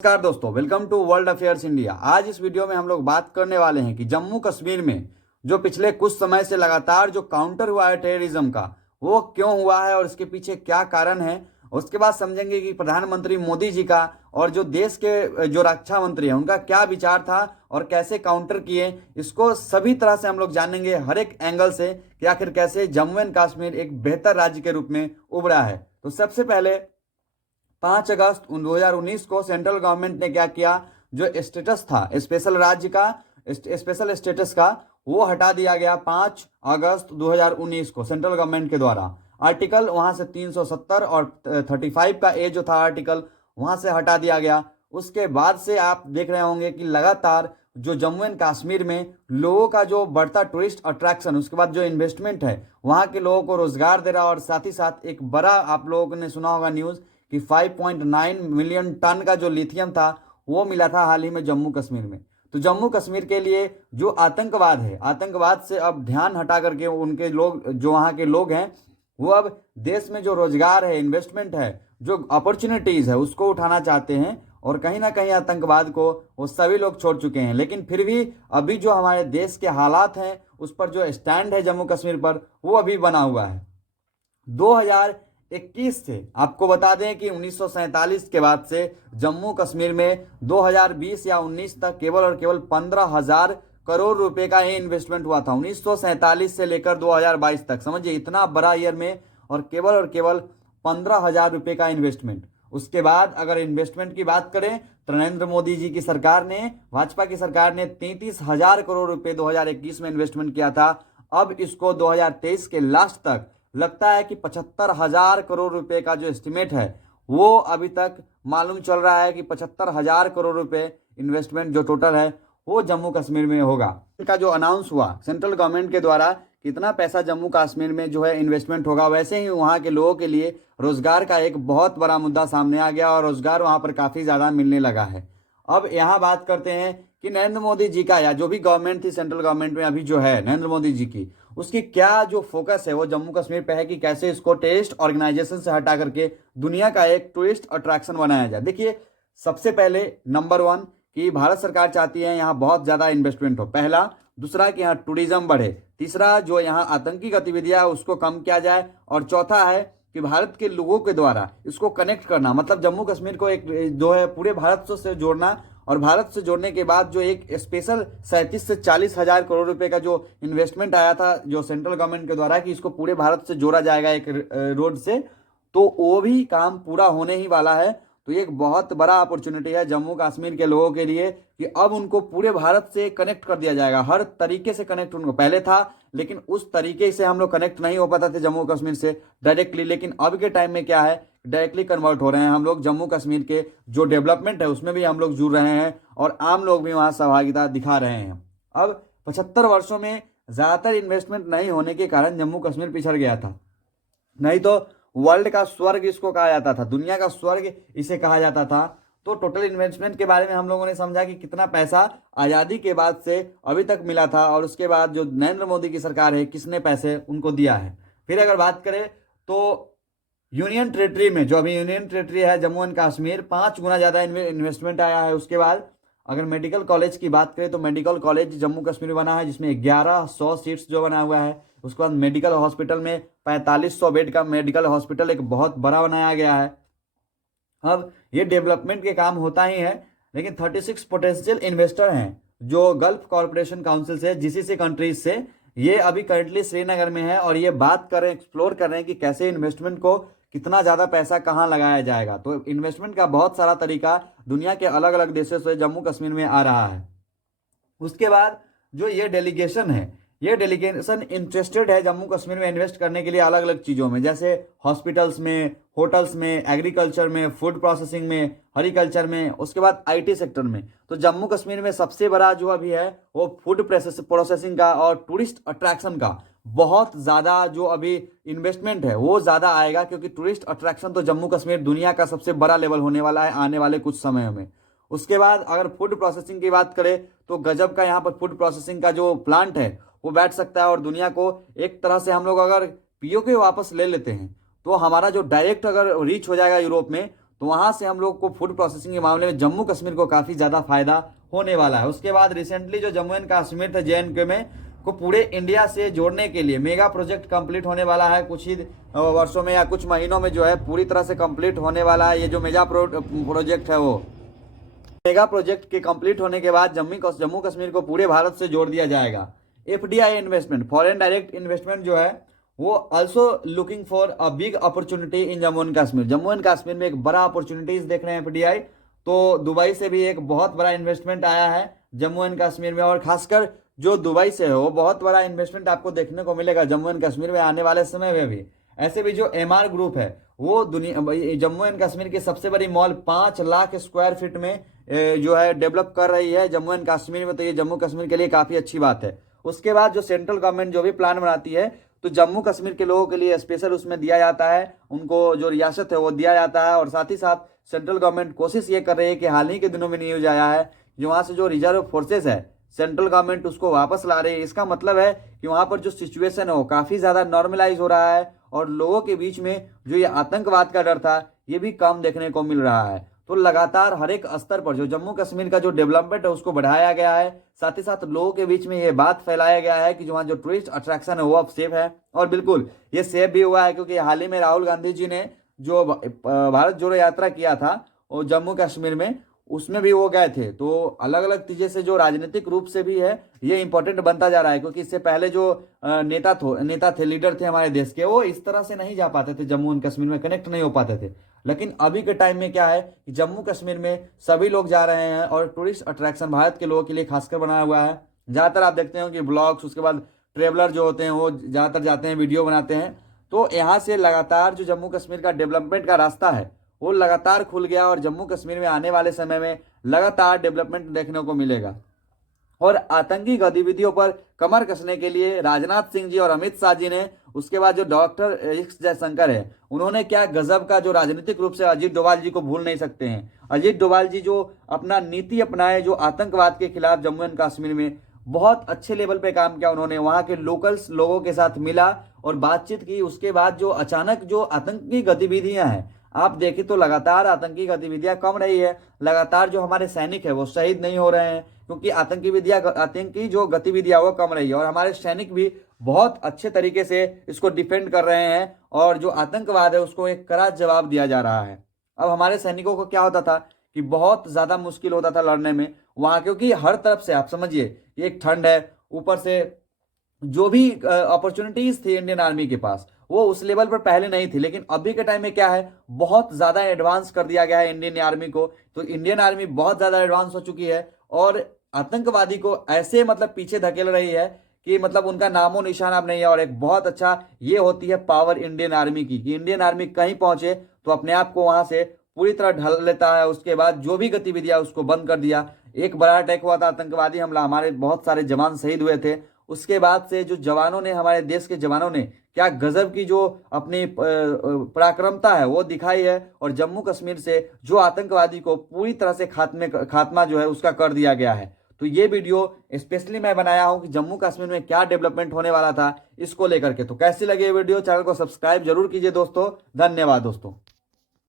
नमस्कार दोस्तों, welcome to world affairs India. आज इस वीडियो में हम लोग बात करने वाले हैं कि जम्मू कश्मीर में जो पिछले कुछ समय से लगातार जो काउंटर हुआ है टेररिज्म का, वो क्यों हुआ है और इसके पीछे क्या कारण है। उसके बाद समझेंगे कि प्रधानमंत्री मोदी जी का और जो देश के जो रक्षा मंत्री हैं उनका क्या विचार था और कैसे काउंटर किए। इसको सभी तरह से हम लोग जानेंगे, हर एक एंगल से, कि आखिर कैसे जम्मू एंड कश्मीर एक बेहतर राज्य के रूप में उभरा है। तो सबसे पहले 5 अगस्त 2019 को सेंट्रल गवर्नमेंट ने क्या किया, जो स्टेटस था स्पेशल राज्य का, स्पेशल स्टेटस का, वो हटा दिया गया 5 अगस्त 2019 को सेंट्रल गवर्नमेंट के द्वारा। आर्टिकल वहां से 370 और 35 का ए जो था आर्टिकल, वहां से हटा दिया गया। उसके बाद से आप देख रहे होंगे कि लगातार जो जम्मू एंड कश्मीर में लोगों का जो बढ़ता टूरिस्ट अट्रैक्शन, उसके बाद जो इन्वेस्टमेंट है, वहां के लोगों को रोजगार दे रहा, और साथ ही साथ एक बड़ा, आप लोगों ने सुना होगा न्यूज कि 5.9 मिलियन टन का जो लिथियम था वो मिला था हाल ही में जम्मू कश्मीर में। तो जम्मू कश्मीर के लिए जो आतंकवाद है, आतंकवाद से अब ध्यान हटा करके उनके लोग, जो वहाँ के लोग हैं, वो अब देश में जो रोजगार है, इन्वेस्टमेंट है, जो अपॉर्चुनिटीज है, उसको उठाना चाहते हैं। और कहीं ना कहीं आतंकवाद को वो सभी लोग छोड़ चुके हैं। लेकिन फिर भी अभी जो हमारे देश के हालात हैं, उस पर जो स्टैंड है जम्मू कश्मीर पर, वो अभी बना हुआ है। 2021 से आपको बता दें कि 1947 के बाद से जम्मू कश्मीर में 2020 या 19 तक केवल और केवल 15,000 करोड़ रुपए का ही इन्वेस्टमेंट हुआ था। 1947 से लेकर 2022 तक, समझिए इतना बड़ा ईयर में, और केवल 15,000 रुपए का इन्वेस्टमेंट। उसके बाद अगर इन्वेस्टमेंट की बात करें तो नरेंद्र मोदी जी की सरकार ने, भाजपा की सरकार ने 33,000 करोड़ रुपए 2021 में इन्वेस्टमेंट किया था। अब इसको 2023 के लास्ट तक लगता है कि 75,000 करोड़ रुपए का जो एस्टिमेट है, वो अभी तक मालूम चल रहा है कि 75,000 करोड़ रुपए इन्वेस्टमेंट जो टोटल है वो जम्मू कश्मीर में होगा। इनका जो अनाउंस हुआ सेंट्रल गवर्नमेंट के द्वारा, कितना पैसा जम्मू कश्मीर में जो है इन्वेस्टमेंट होगा, वैसे ही वहाँ के लोगों के लिए रोजगार का एक बहुत बड़ा मुद्दा सामने आ गया और रोजगार वहाँ पर काफी ज्यादा मिलने लगा है। अब यहाँ बात करते हैं कि नरेंद्र मोदी जी का, या जो भी गवर्नमेंट थी सेंट्रल गवर्नमेंट में अभी जो है नरेंद्र मोदी जी की, उसकी क्या जो फोकस है वो जम्मू कश्मीर पे है कि कैसे इसको टेररिस्ट ऑर्गेनाइजेशन से हटा करके दुनिया का एक टूरिस्ट अट्रैक्शन बनाया जाए। देखिए, सबसे पहले नंबर 1 कि भारत सरकार चाहती है यहाँ बहुत ज्यादा इन्वेस्टमेंट हो, पहला। दूसरा कि यहाँ टूरिज्म बढ़े। तीसरा, जो यहाँ आतंकी गतिविधियां है उसको कम किया जाए। और चौथा है कि भारत के लोगों के द्वारा इसको कनेक्ट करना, मतलब जम्मू कश्मीर को एक जो है पूरे भारत से जोड़ना। और भारत से जोड़ने के बाद जो एक स्पेशल 37 से 40,000 करोड़ रुपए का जो इन्वेस्टमेंट आया था जो सेंट्रल गवर्नमेंट के द्वारा, कि इसको पूरे भारत से जोड़ा जाएगा एक रोड से, तो वो भी काम पूरा होने ही वाला है। तो ये एक बहुत बड़ा अपॉर्चुनिटी है जम्मू कश्मीर के लोगों के लिए कि अब उनको पूरे भारत से कनेक्ट कर दिया जाएगा। हर तरीके से कनेक्ट उनको पहले था, लेकिन उस तरीके से हम लोग कनेक्ट नहीं हो पाते थे जम्मू कश्मीर से डायरेक्टली। लेकिन अब के टाइम में क्या है, डायरेक्टली कन्वर्ट हो रहे हैं हम लोग। जम्मू कश्मीर के जो डेवलपमेंट है उसमें भी हम लोग जुड़ रहे हैं और आम लोग भी वहां सहभागिता दिखा रहे हैं। अब 75 वर्षों में ज्यादातर इन्वेस्टमेंट नहीं होने के कारण जम्मू कश्मीर पिछड़ गया था। नहीं तो वर्ल्ड का स्वर्ग इसको कहा जाता था, दुनिया का स्वर्ग इसे कहा जाता था। तो टोटल इन्वेस्टमेंट के बारे में हम लोगों ने समझा कि कितना पैसा आजादी के बाद से अभी तक मिला था, और उसके बाद जो नरेंद्र मोदी की सरकार है किसने पैसे उनको दिया है। फिर अगर बात करें तो यूनियन टेरेटरी में, जो अभी यूनियन टेरेटरी है जम्मू एंड कश्मीर, 5 गुना ज्यादा इन्वेस्टमेंट आया है। उसके बाद अगर मेडिकल कॉलेज की बात करें तो मेडिकल कॉलेज जम्मू कश्मीर बना है जिसमें 1100 सीट्स जो बना हुआ है। उसके बाद मेडिकल हॉस्पिटल में 4500 बेड का मेडिकल हॉस्पिटल एक बहुत बड़ा बनाया गया है। अब ये डेवलपमेंट के काम होता ही है, लेकिन 36 पोटेंशियल इन्वेस्टर हैं जो गल्फ कॉर्पोरेशन काउंसिल से, जीसीसी कंट्रीज से, ये अभी करंटली श्रीनगर में है और ये बात कर रहे हैं, एक्सप्लोर कर रहे हैं कि कैसे इन्वेस्टमेंट को, कितना ज्यादा पैसा कहाँ लगाया जाएगा। तो इन्वेस्टमेंट का बहुत सारा तरीका दुनिया के अलग अलग देशों से जम्मू कश्मीर में आ रहा है। उसके बाद जो ये डेलीगेशन है, ये डेलीगेशन इंटरेस्टेड है जम्मू कश्मीर में इन्वेस्ट करने के लिए अलग अलग चीज़ों में, जैसे हॉस्पिटल्स में, होटल्स में, एग्रीकल्चर में, फूड प्रोसेसिंग में, हॉर्टिकल्चर में, उसके बाद आईटी सेक्टर में। तो जम्मू कश्मीर में सबसे बड़ा जो अभी है वो फूड प्रोसेसिंग का और टूरिस्ट अट्रैक्शन का बहुत ज़्यादा जो अभी इन्वेस्टमेंट है वो ज़्यादा आएगा, क्योंकि टूरिस्ट अट्रैक्शन तो जम्मू कश्मीर दुनिया का सबसे बड़ा लेवल होने वाला है आने वाले कुछ समय में। उसके बाद अगर फूड प्रोसेसिंग की बात करें तो गजब का यहाँ पर फूड प्रोसेसिंग का जो प्लांट है वो बैठ सकता है, और दुनिया को एक तरह से हम लोग अगर पीओके वापस ले लेते हैं तो हमारा जो डायरेक्ट अगर रीच हो जाएगा यूरोप में, तो वहाँ से हम लोग को फूड प्रोसेसिंग के मामले में जम्मू कश्मीर को काफ़ी ज़्यादा फायदा होने वाला है। उसके बाद रिसेंटली जो जम्मू एंड कश्मीर था JNK में को पूरे इंडिया से जोड़ने के लिए मेगा प्रोजेक्ट कंप्लीट होने वाला है। कुछ ही वर्षों में या कुछ महीनों में जो है पूरी तरह से कंप्लीट होने वाला है। ये जो मेगा प्रोजेक्ट है वो मेगा प्रोजेक्ट के कंप्लीट होने के बाद जम्मू कश्मीर को पूरे भारत से जोड़ दिया जाएगा। FDI investment, foreign direct investment जो है वो also looking for a big opportunity in Jammu and Kashmir. Jammu and Kashmir में एक बड़ा अपॉर्चुनिटीज देख रहे हैं FDI। तो दुबई से भी एक बहुत बड़ा इन्वेस्टमेंट आया है जम्मू एंड कश्मीर में, और खासकर जो दुबई से है वो बहुत बड़ा इन्वेस्टमेंट आपको देखने को मिलेगा जम्मू एंड कश्मीर में आने वाले समय में भी। ऐसे भी जो MR ग्रुप है वो दुनिया जम्मू एंड कश्मीर की सबसे बड़ी मॉल 5 लाख स्क्वायर फीट में जो है डेवलप कर रही है जम्मू एंड कश्मीर में। तो ये जम्मू कश्मीर के लिए काफ़ी अच्छी बात है। उसके बाद जो सेंट्रल गवर्नमेंट जो भी प्लान बनाती है तो जम्मू कश्मीर के लोगों के लिए स्पेशल उसमें दिया जाता है, उनको जो रियासत है वो दिया जाता है। और साथ ही साथ सेंट्रल गवर्नमेंट कोशिश ये कर रही है कि हाल ही के दिनों में न्यूज आया है जो वहाँ से जो रिजर्व फोर्सेस है सेंट्रल गवर्नमेंट उसको वापस ला रही है। इसका मतलब है कि वहाँ पर जो सिचुएशन है वो काफ़ी ज़्यादा नॉर्मलाइज हो रहा है और लोगों के बीच में जो ये आतंकवाद का डर था ये भी कम देखने को मिल रहा है। तो लगातार हर एक स्तर पर जो जम्मू कश्मीर का जो डेवलपमेंट है उसको बढ़ाया गया है। साथ ही साथ लोगों के बीच में ये बात फैलाया गया है कि जो वहाँ जो टूरिस्ट अट्रैक्शन है वो अब सेफ है। और बिल्कुल ये सेफ भी हुआ है क्योंकि हाल ही में राहुल गांधी जी ने जो भारत जोड़ो यात्रा किया था वो जम्मू कश्मीर में, उसमें भी वो गए थे। तो अलग अलग चीजें से जो राजनीतिक रूप से भी है ये इंपॉर्टेंट बनता जा रहा है, क्योंकि इससे पहले जो नेता थे, लीडर थे हमारे देश के, वो इस तरह से नहीं जा पाते थे जम्मू एंड कश्मीर में, कनेक्ट नहीं हो पाते थे। लेकिन अभी के टाइम में क्या है कि जम्मू कश्मीर में सभी लोग जा रहे हैं और टूरिस्ट अट्रैक्शन भारत के लोगों के लिए खासकर बनाया हुआ है। ज़्यादातर आप देखते हो कि ब्लॉग्स, उसके बाद ट्रेवलर जो होते हैं वो ज़्यादातर जाते हैं, वीडियो बनाते हैं। तो यहाँ से लगातार जो जम्मू कश्मीर का डेवलपमेंट का रास्ता है वो लगातार खुल गया और जम्मू कश्मीर में आने वाले समय में लगातार डेवलपमेंट देखने को मिलेगा। और आतंकी गतिविधियों पर कमर कसने के लिए राजनाथ सिंह जी और अमित शाह जी ने, उसके बाद जो डॉक्टर एस जयशंकर है, उन्होंने क्या गजब का जो राजनीतिक रूप से अजीत डोभाल जी को भूल नहीं सकते हैं। अजीत डोभाल जी जो अपना नीति अपनाए जो आतंकवाद के खिलाफ जम्मू एंड कश्मीर में बहुत अच्छे लेवल पे काम किया उन्होंने। वहाँ के लोकल्स लोगों के साथ मिला और बातचीत की। उसके बाद जो अचानक जो आतंकी गतिविधियां हैं आप देखें तो लगातार आतंकी गतिविधियां कम रही है। लगातार जो हमारे सैनिक है वो शहीद नहीं हो रहे हैं क्योंकि आतंकी जो गतिविधियां वो कम रही है और हमारे सैनिक भी बहुत अच्छे तरीके से इसको डिफेंड कर रहे हैं और जो आतंकवाद है उसको एक कड़ा जवाब दिया जा रहा है। अब हमारे सैनिकों को क्या होता था कि बहुत ज्यादा मुश्किल होता था लड़ने में वहां, क्योंकि हर तरफ से आप समझिए एक ठंड है, ऊपर से जो भी अपॉर्चुनिटीज थी इंडियन आर्मी के पास वो उस लेवल पर पहले नहीं थी। लेकिन अभी के टाइम में क्या है, बहुत ज्यादा एडवांस कर दिया गया है इंडियन आर्मी को। तो इंडियन आर्मी बहुत ज्यादा एडवांस हो चुकी है और आतंकवादी को ऐसे मतलब पीछे धकेल रही है कि मतलब उनका नामो निशान अब नहीं है। और एक बहुत अच्छा ये होती है पावर इंडियन आर्मी की कि इंडियन आर्मी कहीं पहुंचे तो अपने आप को वहां से पूरी तरह ढल लेता है। उसके बाद जो भी गतिविधियां उसको बंद कर दिया। एक बड़ा अटैक हुआ था, आतंकवादी हमला, हमारे बहुत सारे जवान शहीद हुए थे। उसके बाद से जो जवानों ने, हमारे देश के जवानों ने क्या गजब की जो अपनी पराक्रमता है वो दिखाई है और जम्मू कश्मीर से जो आतंकवादी को पूरी तरह से खात्मा जो है उसका कर दिया गया है। तो ये वीडियो स्पेशली मैं बनाया हूं कि जम्मू कश्मीर में क्या डेवलपमेंट होने वाला था इसको लेकर के। तो कैसी लगी ये वीडियो, चैनल को सब्सक्राइब जरूर कीजिए दोस्तों। धन्यवाद दोस्तों।